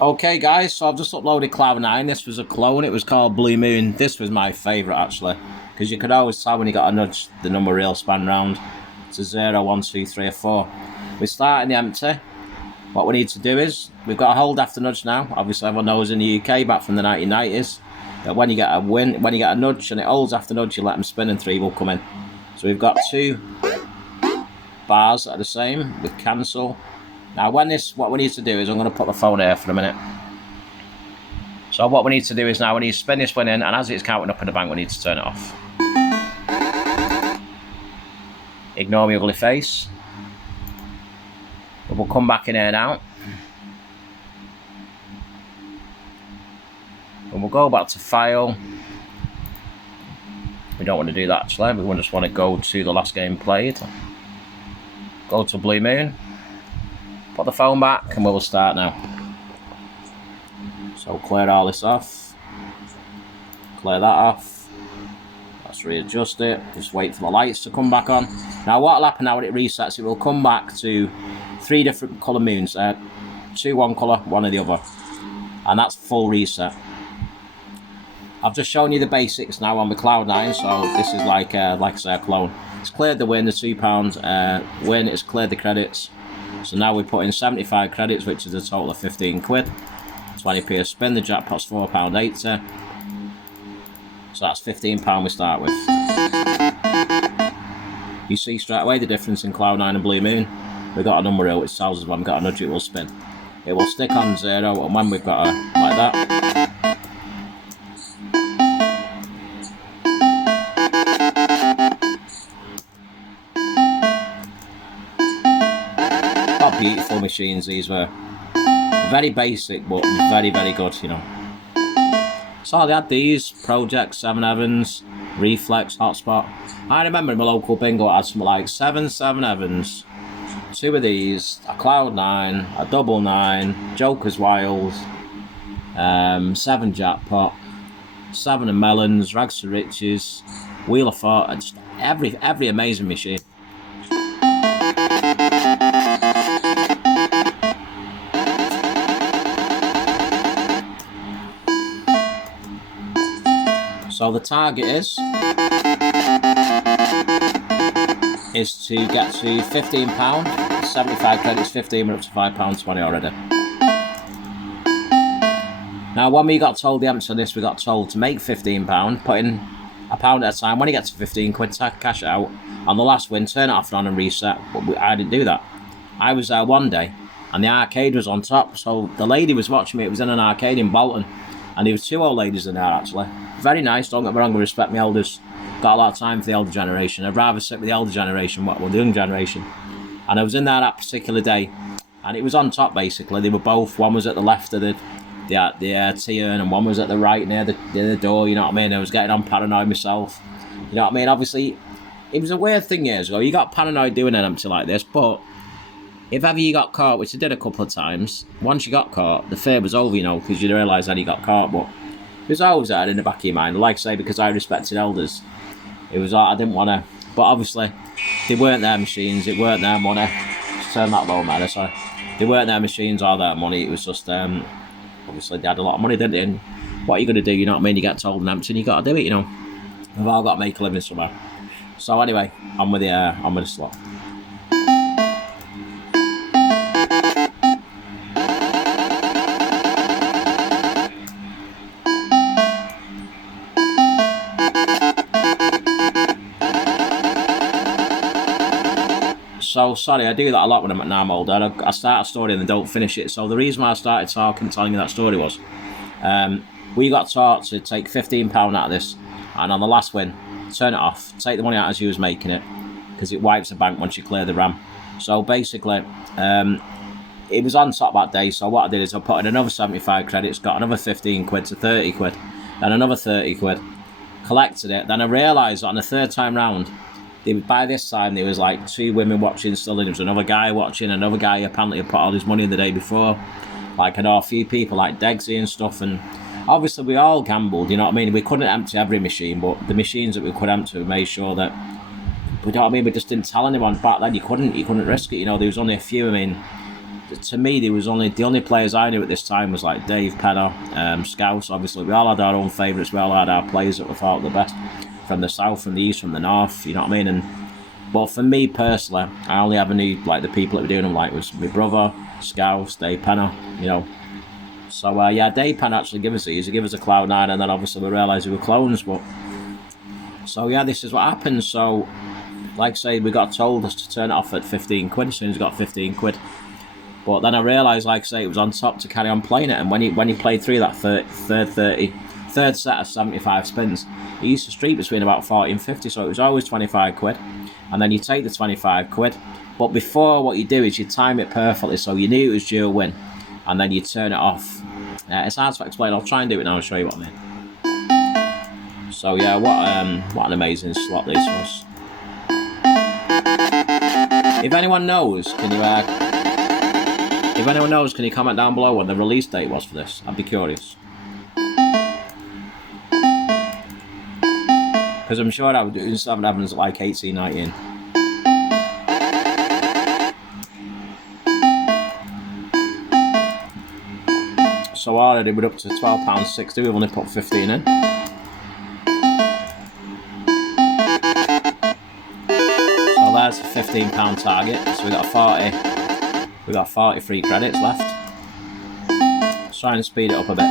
Okay, guys, so I've just uploaded Cloud9. This was a clone. It was called Blue Moon. This was my favourite, actually, because you could always tell when you got a nudge, the number real span round to 0, 1, 2, 3, or 4. We start in the empty. What we need to do is, we've got a hold after nudge now. Obviously, everyone knows in the UK, back from the 1990s, that when you get a win, when you get a nudge and it holds after nudge, you let them spin and 3 will come in. So we've got 2 bars that are the same with cancel. Now, what we need to do is, I'm going to put the phone here for a minute. So what we need to do is now we need to spin this one in, and as it's counting up in the bank, we need to turn it off. Ignore my ugly face. We'll come back in here now. And we'll go back to file. We don't want to do that actually, we just want to go to the last game played. Go to Blue Moon. Put the phone back and we'll start now. So clear all this off. Clear that off. Let's readjust it. Just wait for the lights to come back on. Now what will happen now when it resets, it will come back to 3 different colour moons. 2 one colour, 1 of the other. And that's full reset. I've just shown you the basics now on the Cloud9, so this is like I say, a clone. It's cleared the win, the £2 win, it's cleared the credits. So now we put in 75 credits, which is a total of 15 quid. 20p a spin, the jackpot's £4.80. So that's £15 we start with. You see straight away the difference in Cloud9 and Blue Moon. We've got a number here which tells us when we've got a nudge, it will spin. It will stick on 0, and when we've got a, like that. Beautiful machines these were. Very basic but very, very good, you know. So they had these, Project, 7 Evans, Reflex, Hotspot. I remember in my local bingo I had something like 7 Evans, 2 of these, a Cloud9, a Double 9, Joker's Wild, 7 Jackpot, 7 of Melons, Rags to Riches, Wheel of Fortune, just every amazing machine. So the target is to get to £15, 75 credits, 15, we're up to £5.20 already. Now when we got told the answer to this, we got told to make £15, put in £1 at a time. When you get to 15 quid, cash it out. On the last win, turn it off and on and reset. But I didn't do that. I was there one day and the arcade was on top. So the lady was watching me, it was in an arcade in Bolton. And there was 2 old ladies in there actually. Very nice, don't get me wrong, I respect my elders. Got a lot of time for the elder generation. I'd rather sit with the elder generation than the young generation. And I was in there that particular day, and it was on top basically. They were both, one was at the left of the T-urn, and one was at the right near the door, you know what I mean? I was getting on paranoid myself. You know what I mean? Obviously, it was a weird thing years ago. You got paranoid doing an empty like this, but if ever you got caught, which I did a couple of times, once you got caught, the fear was over, you know, because you'd realise that you got caught. But it was always there in the back of your mind. Like I say, because I respected elders, it was I didn't want to. But obviously, they weren't their machines, it weren't their money. Just turn that low, man, sorry. They weren't their machines or their money, it was just, obviously they had a lot of money, didn't they? And what are you going to do, you know what I mean? You get told and empty and you got to do it, you know. We've all got to make a living somewhere. So anyway, on with the slot. So, sorry, I do that a lot when I'm at Nam older. I start a story and then don't finish it. So the reason why I started telling you that story was, we got taught to take £15 out of this, and on the last win, turn it off, take the money out as you was making it, because it wipes the bank once you clear the RAM. So basically, it was on top that day, so what I did is I put in another 75 credits, got another 15 quid to 30 quid, then another 30 quid, collected it, then I realised that on the 3rd time round, by this time there was like 2 women watching still, and there was another guy watching, another guy apparently had put all his money in the day before. Like I know a few people like Degsy and stuff, and obviously we all gambled, you know what I mean? We couldn't empty every machine, but the machines that we could empty, we made sure that, you know what I mean, we just didn't tell anyone. Back then you couldn't risk it, you know, there was only a few. I mean, to me, there was the only players I knew at this time was like Dave Penner, Scouse. Obviously, we all had our own favourites. We all had our players that we thought were the best from the south, from the east, from the north. You know what I mean? But for me personally, I only ever knew like the people that were doing them. Like was my brother, Scouse, Dave Penner. You know. So yeah, Dave Penner actually gave us these. He gave us a Cloud9, and then obviously we realised we were clones. But so yeah, this is what happened. So like I say, we got told us to turn it off at 15 quid as soon as we got 15 quid. But then I realised, like I say, it was on top to carry on playing it. And when he played through that third set of 75 spins, he used to streak between about 40 and 50. So it was always 25 quid. And then you take the 25 quid. But before, what you do is you time it perfectly so you knew it was due a win. And then you turn it off. It's hard to explain. I'll try and do it now and show you what I mean. So yeah, what an amazing slot this was. If anyone knows, can you comment down below when the release date was for this? I'd be curious. Because I'm sure I was doing 7 Evans at like 18, 19. So already we're up to £12.60. We've only put 15 in. So there's a £15 target. So we got 40. We've got 40 free credits left. Let's try and speed it up a bit.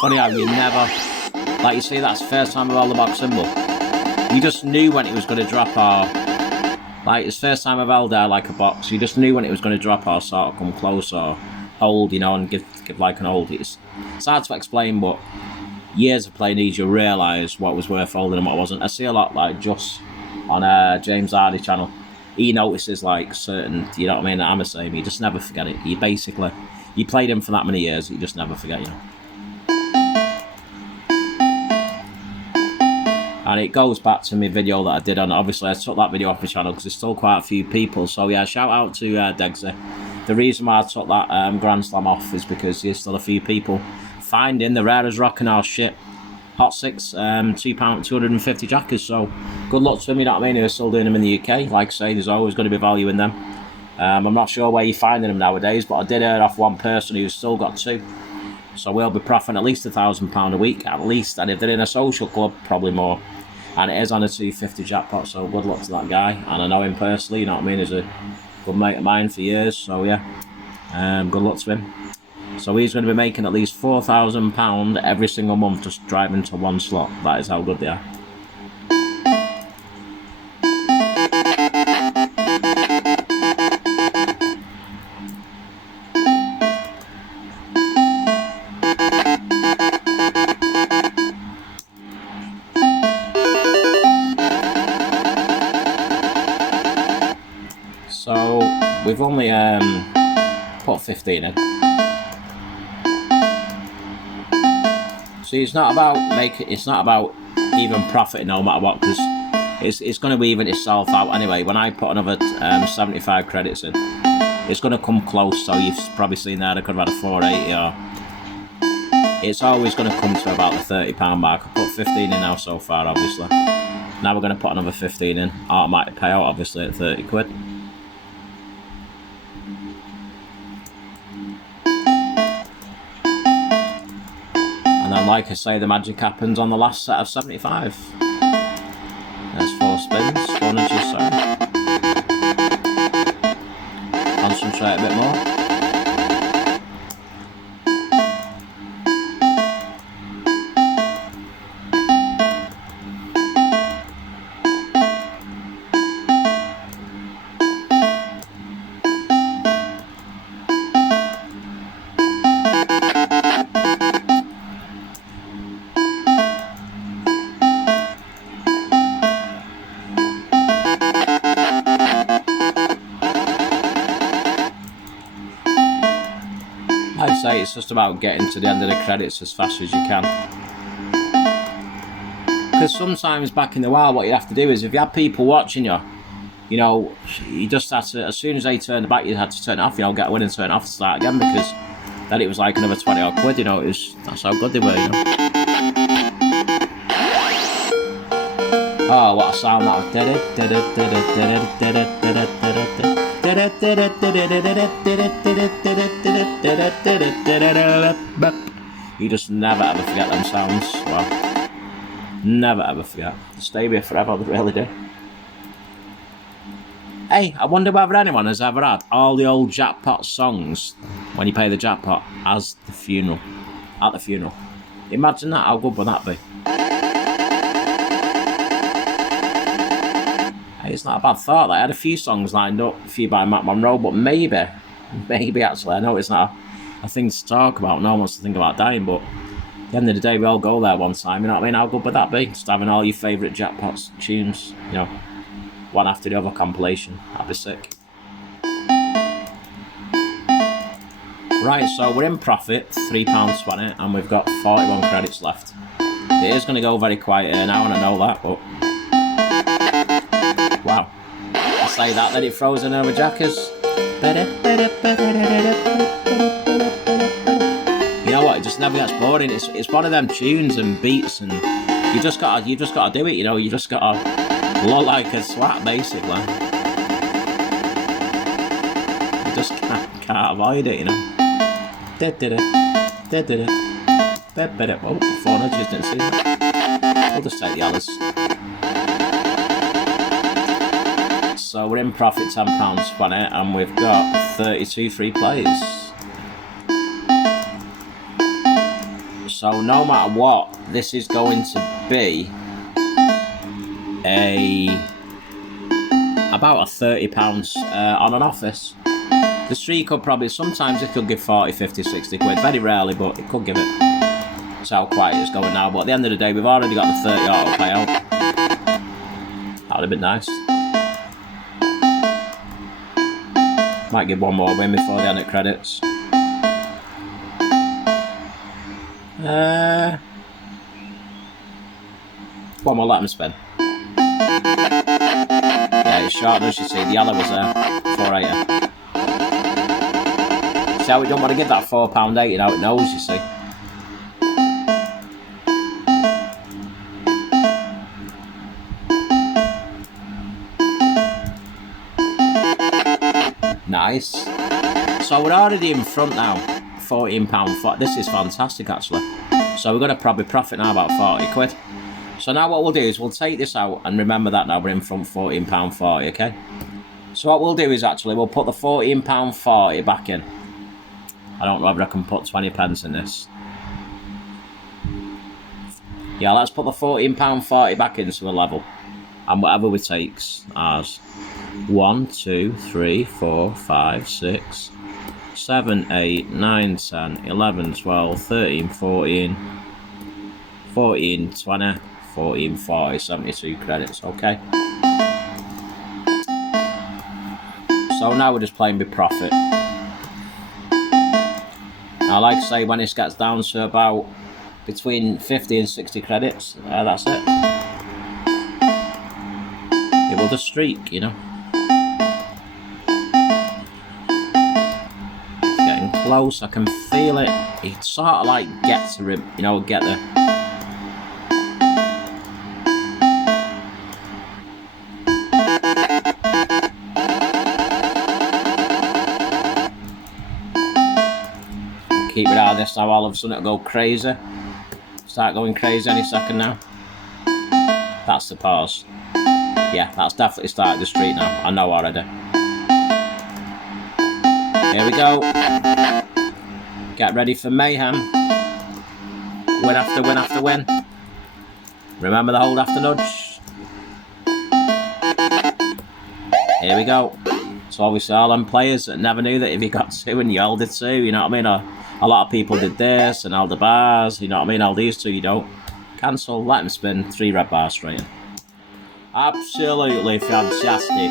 Funny how you never, like you see, that's the first time I've held the box symbol. You just knew when it was going to drop, or like it's the first time I've held there like a box. You just knew when it was going to drop or sort of come close or hold, you know, and give like an hold. It's hard to explain, but years of playing these, you realise what was worth holding and what wasn't. I see a lot like Just on James Hardy channel. He notices like certain, you know what I mean. I'm the same. You just never forget it. You played him for that many years. You just never forget, you know. And it goes back to my video that I did on, obviously I took that video off my channel because there's still quite a few people. So yeah, shout out to Degsy. The reason why I took that Grand Slam off is because there's still a few people finding the rarest rock in our shit. Hot 6, £250 jackers. So good luck to them, you know what I mean, who are still doing them in the UK. Like I say, there's always going to be value in them. I'm not sure where you're finding them nowadays, but I did hear off one person who's still got 2. So we'll be profiting at least £1,000 a week, at least. And if they're in a social club, probably more. And it is on a 250 jackpot, so good luck to that guy. And I know him personally, you know what I mean, he's a good mate of mine for years, so yeah. Good luck to him. So he's going to be making at least £4,000 every single month just driving to one slot. That is how good they are. So we've only put 15 in. See, it's not about even profiting no matter what, because it's going to even itself out anyway. When I put another 75 credits in, it's going to come close. So you've probably seen that I could have had a 480, or it's always going to come to about the £30 mark. I put 15 in now so far, obviously. Now we're going to put another 15 in. Automatic payout, obviously, at 30 quid. And then, like I say, the magic happens on the last set of 75. There's 4 spins, 4 inches, sorry. Concentrate a bit more. it's just about getting to the end of the credits as fast as you can. Because sometimes back in the wild, what you have to do is, if you have people watching you, you know, you just have to, as soon as they turn the back, you had to turn it off, you know, get a win and turn it off to start again, because then it was like another 20 odd quid, you know, that's how good they were, you know. Oh, what a sound that was. You just never ever forget them sounds. Well, never ever forget. They stay with you forever, they really do. Hey, I wonder whether anyone has ever had all the old jackpot songs when you pay the jackpot as the funeral. At the funeral. Imagine that, how good would that be? Hey, it's not a bad thought. I had a few songs lined up, a few by Matt Monro, but maybe actually, I know it's not a thing to talk about, no one wants to think about dying, but at the end of the day, we all go there one time, you know what I mean? How good would that be? Just having all your favourite jackpots tunes, you know, one after the other compilation. That'd be sick. Right, so we're in profit, £3.20, and we've got 41 credits left. It is going to go very quiet here now, and I know that, but wow. I say that, then it throws in over jackers. You know what? It just never gets boring. It's one of them tunes and beats, and you just gotta do it. You know, you just gotta look like a swat, basically. You just can't avoid it, you know. Oh, the phone, I just didn't see that. We'll just take the others. So we're in profit, £10.20, and we've got 32 free plays. So no matter what, this is going to be about a £30 on an office. The street could probably, sometimes it could give 40, 50, 60 quid, very rarely, but it could give it. That's how quiet it's going now, but at the end of the day, we've already got the 30 auto payout. That would have been nice. Might give one more win before the end of credits. One more, let them spin. Yeah, it's short, as you see, the yellow was there, 480. See how we don't want to give that £4.80 now, it knows, you see. Nice. So we're already in front now, £14. This is fantastic, actually. So we're going to probably profit now about 40 quid. So now what we'll do is we'll take this out, and remember that now we're in front £14.40, okay? So what we'll do is actually we'll put the £14.40 back in. I don't know whether I can put 20 pence in this. Yeah, let's put the £14.40 back into the level. And whatever we takes as 1, 2, 3, 4, 5, 6, 7, 8, 9, 10, 11, 12, 13, 14, 14, 20, 14, 40, 72 credits, okay? So now we're just playing with profit. Now, like I say, when this gets down to about between 50 and 60 credits, that's it. It will just streak, you know. It's getting close, I can feel it. It sort of like gets to him, you know, get the... Keep it out of this now, all of a sudden it'll go crazy. Start going crazy any second now. That's the pause. Yeah, that's definitely started the streak now. I know already. Here we go. Get ready for mayhem. Win after win after win. Remember the hold after nudge. Here we go. So obviously all them players that never knew that if you got 2 and you held it 2, you know what I mean? Or a lot of people did this and held the bars, you know what I mean? Held these 2, you don't. Cancel, let them spin, 3 red bars straight in. Absolutely fantastic.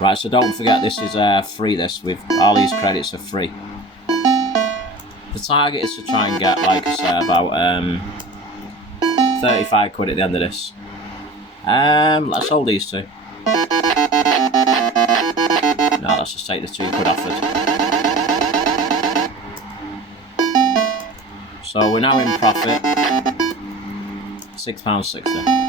Right, so don't forget this is free. This with all these credits are free. The target is to try and get, like I said, about 35 quid at the end of this. Let's hold these two. No, let's just take the 2 quid offered. So we're now in profit. £6.60.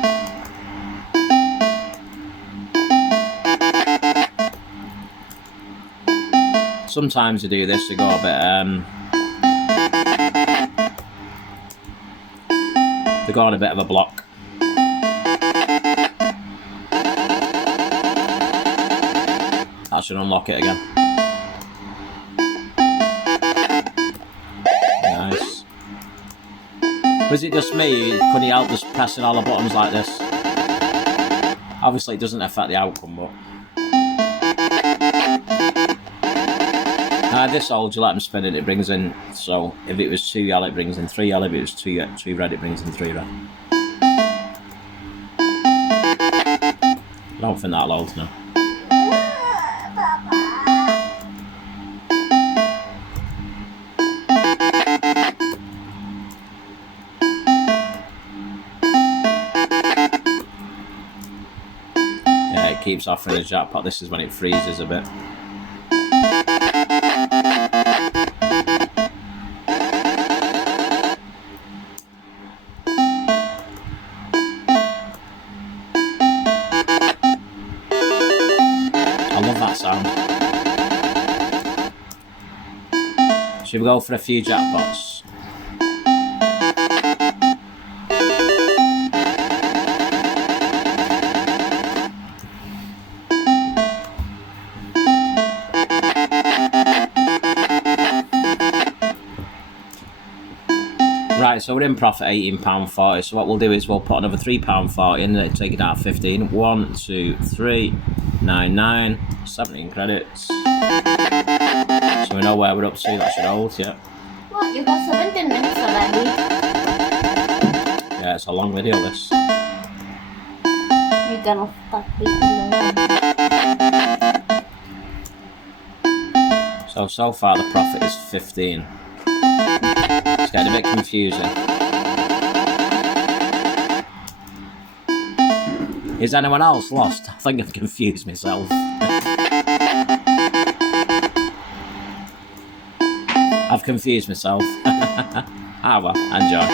Sometimes you do this, you go a bit they go on a bit of a block. That should unlock it again. Nice. Was it just me? Could he help just pressing all the buttons like this? Obviously it doesn't affect the outcome, but this old, you let them spin it, it brings in, so if it was 2 yellow it brings in 3 yellow, if it was 2 red it brings in 3 red. I don't think that'll hold now. Yeah, it keeps offering a jackpot. This is when it freezes a bit. I love that sound. Should we go for a few jackpots? Right, so we're in profit £18.40. So what we'll do is we'll put another £3.40 in and take it out of 15. 1, 2, 3, 9, 9, 17 credits. So we know where we're up to. That should hold, yeah. What? You got 17 minutes already? Yeah, it's a long video, this. We're gonna start beating So far the profit is 15. It's getting a bit confusing. Is anyone else lost? I think I've confused myself. I've confused myself. Ah well, enjoy.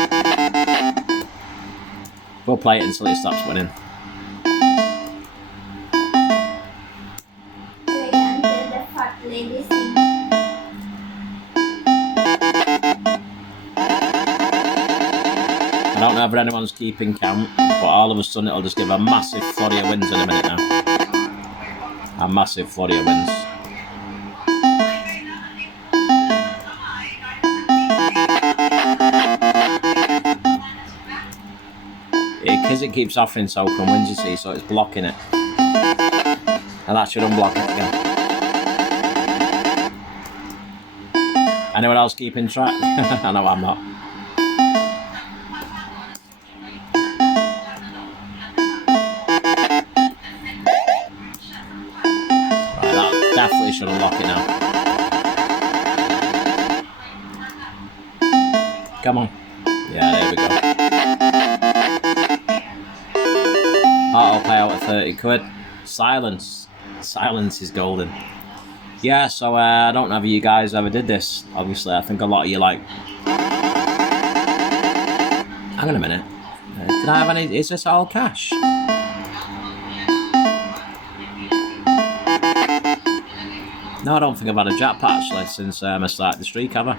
We'll play it until it stops winning. Play until the fat lady sings. I don't know if anyone's keeping count, but all of a sudden it'll just give a massive flurry of wins in a minute now. A massive flurry of wins. Because it keeps offering token wins, you see, so it's blocking it. And that should unblock it again. Anyone else keeping track? I know I'm not. Definitely should unlock it now. Come on. Yeah, there we go. Auto payout at 30 quid. Silence. Silence is golden. Yeah, so I don't know if you guys ever did this. Obviously, I think a lot of you like... Hang on a minute. Did I have any... Is this all cash? No, I don't think I've had a jackpot actually since I started the streak, have I?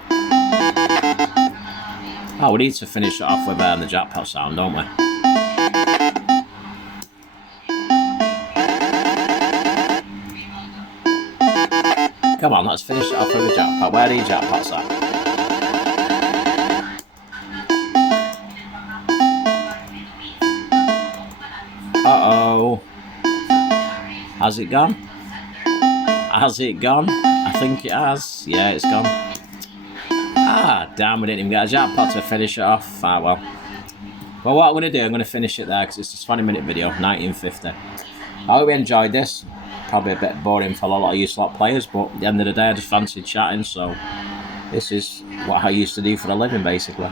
Oh, we need to finish it off with the jackpot sound, don't we? Come on, let's finish it off with a jackpot. Where are these jackpots at? Uh-oh. Has it gone? Has it gone? I think it has. Yeah, it's gone. Ah, damn, we didn't even get a jackpot to finish it off. Ah, well. Well, what I'm going to do, I'm going to finish it there because it's a 20-minute video, 1950. I hope you enjoyed this. probably a bit boring for a lot of you slot players, but at the end of the day, I just fancied chatting, so this is what I used to do for a living, basically.